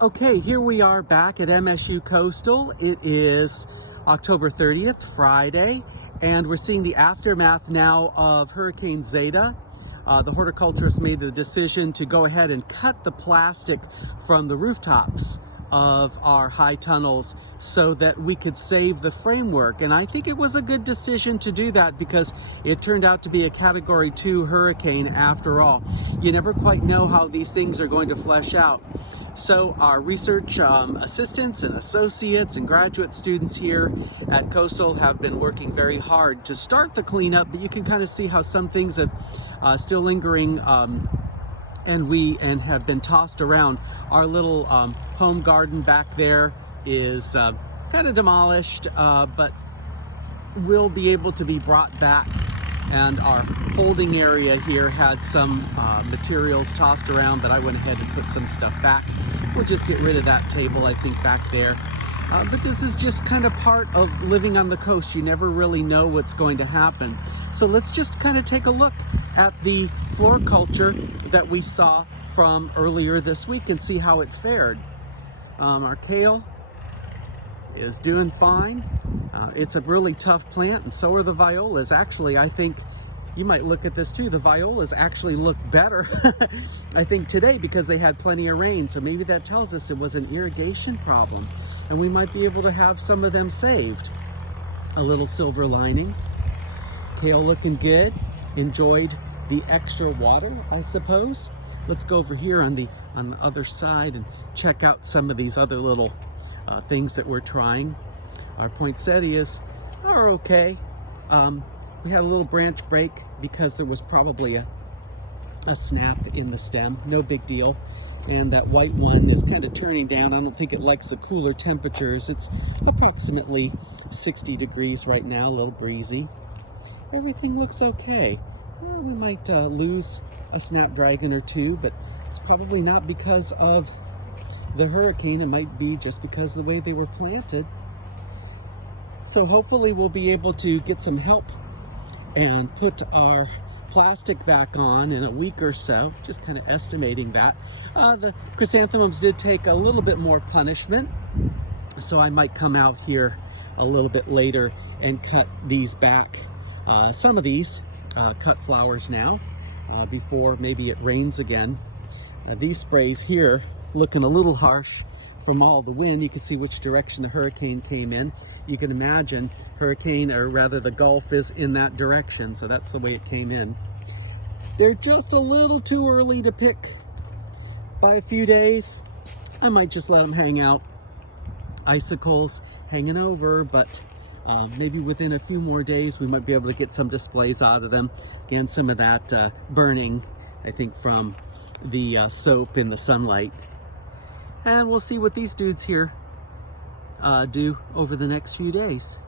Okay, here we are back at MSU Coastal. It is October 30th, Friday, and we're seeing the aftermath now of Hurricane Zeta. The horticulturists made the decision to go ahead and cut the plastic from the rooftops of our high tunnels so that we could save the framework. And I think it was a good decision to do that because it turned out to be a Category 2 hurricane after all. You never quite know how these things are going to flesh out. So our research assistants and associates and graduate students here at Coastal have been working very hard to start the cleanup, but you can kind of see how some things have still lingering and have been tossed around. Our little home garden back there is kind of demolished, but will be able to be brought back. And our holding area here had some materials tossed around, but I went ahead and put some stuff back. We'll just get rid of that table, I think, back there. But this is just kind of part of living on the coast. You never really know what's going to happen. So let's just kind of take a look at the floriculture that we saw from earlier this week and see how it fared. Our kale is doing fine. It's a really tough plant, and so are the violas. Actually, I think you might look at this too. The violas actually look better, I think, today because they had plenty of rain. So maybe that tells us it was an irrigation problem, and we might be able to have some of them saved. A little silver lining. Kale looking good. Enjoyed the extra water, I suppose. Let's go over here on the other side and check out some of these other little things that we're trying. Our poinsettias are okay. We had a little branch break because there was probably a snap in the stem. No big deal. And that white one is kind of turning down. I don't think it likes the cooler temperatures. It's approximately 60 degrees right now, a little breezy. Everything looks okay. Well, we might lose a snapdragon or two, but it's probably not because of the hurricane. It might be just because of the way they were planted. So hopefully we'll be able to get some help and put our plastic back on in a week or so, just kind of estimating that. The chrysanthemums did take a little bit more punishment, so I might come out here a little bit later and cut these back. Some of these cut flowers now before maybe it rains again. These sprays here looking a little harsh from all the wind. You can see which direction the hurricane came in. You can imagine hurricane, or rather the Gulf, is in that direction, so that's the way it came in. They're just a little too early to pick by a few days. I might just let them hang out. Icicles hanging over, but maybe within a few more days we might be able to get some displays out of them. Again, some of that burning, I think, from the soap in the sunlight. And we'll see what these dudes here do over the next few days.